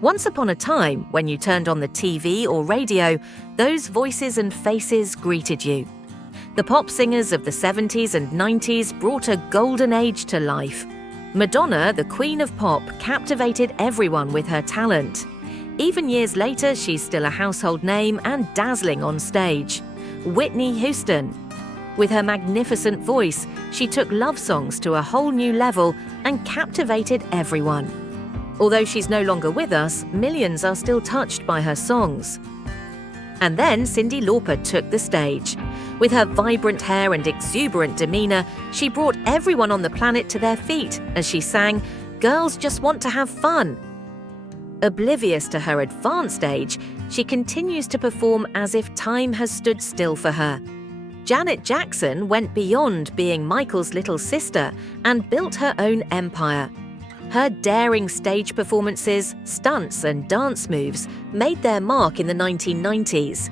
Once upon a time, when you turned on the TV or radio, those voices and faces greeted you. The pop singers of the 70s and 90s brought a golden age to life. Madonna, the queen of pop, captivated everyone with her talent. Even years later, she's still a household name and dazzling on stage. Whitney Houston. With her magnificent voice, she took love songs to a whole new level and captivated everyone. Although she's no longer with us, millions are still touched by her songs. And then Cyndi Lauper took the stage. With her vibrant hair and exuberant demeanor, she brought everyone on the planet to their feet as she sang, "Girls just want to have fun." Oblivious to her advanced age, she continues to perform as if time has stood still for her. Janet Jackson went beyond being Michael's little sister and built her own empire. Her daring stage performances, stunts and dance moves made their mark in the 1990s.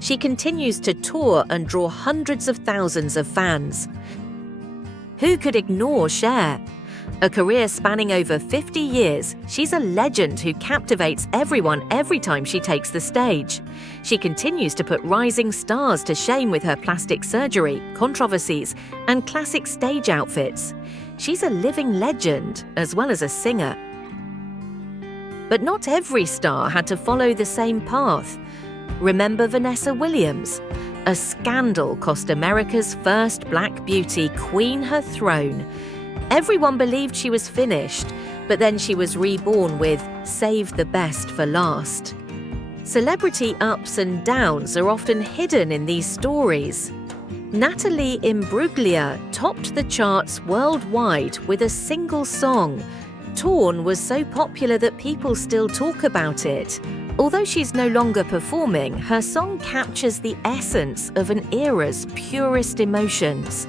She continues to tour and draw hundreds of thousands of fans. Who could ignore Cher? A career spanning over 50 years, she's a legend who captivates everyone every time she takes the stage. She continues to put rising stars to shame with her plastic surgery, controversies, and classic stage outfits. She's a living legend as well as a singer. But not every star had to follow the same path. Remember Vanessa Williams? A scandal cost America's first black beauty queen her throne. Everyone believed she was finished, but then she was reborn with "Save the best for last." Celebrity ups and downs are often hidden in these stories. Natalie Imbruglia topped the charts worldwide with a single song. Torn was so popular that people still talk about it. Although she's no longer performing, her song captures the essence of an era's purest emotions.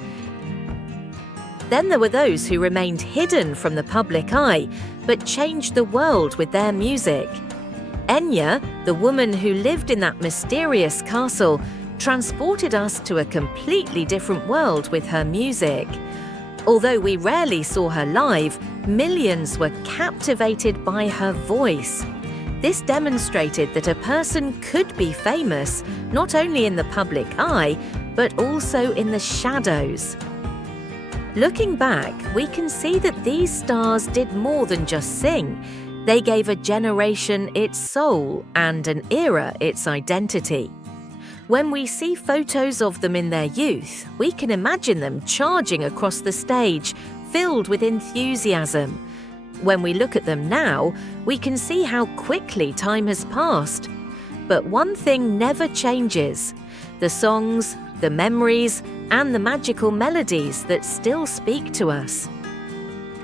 Then there were those who remained hidden from the public eye, but changed the world with their music. Enya, the woman who lived in that mysterious castle, transported us to a completely different world with her music. Although we rarely saw her live, millions were captivated by her voice. This demonstrated that a person could be famous, not only in the public eye, but also in the shadows. Looking back, we can see that these stars did more than just sing. They gave a generation its soul and an era its identity. When we see photos of them in their youth, we can imagine them charging across the stage, filled with enthusiasm. When we look at them now, we can see how quickly time has passed. But one thing never changes: the songs, the memories, and the magical melodies that still speak to us.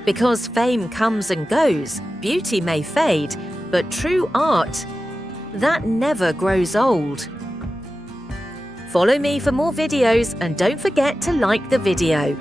Because fame comes and goes, beauty may fade, but true art, that never grows old. Follow me for more videos and don't forget to like the video.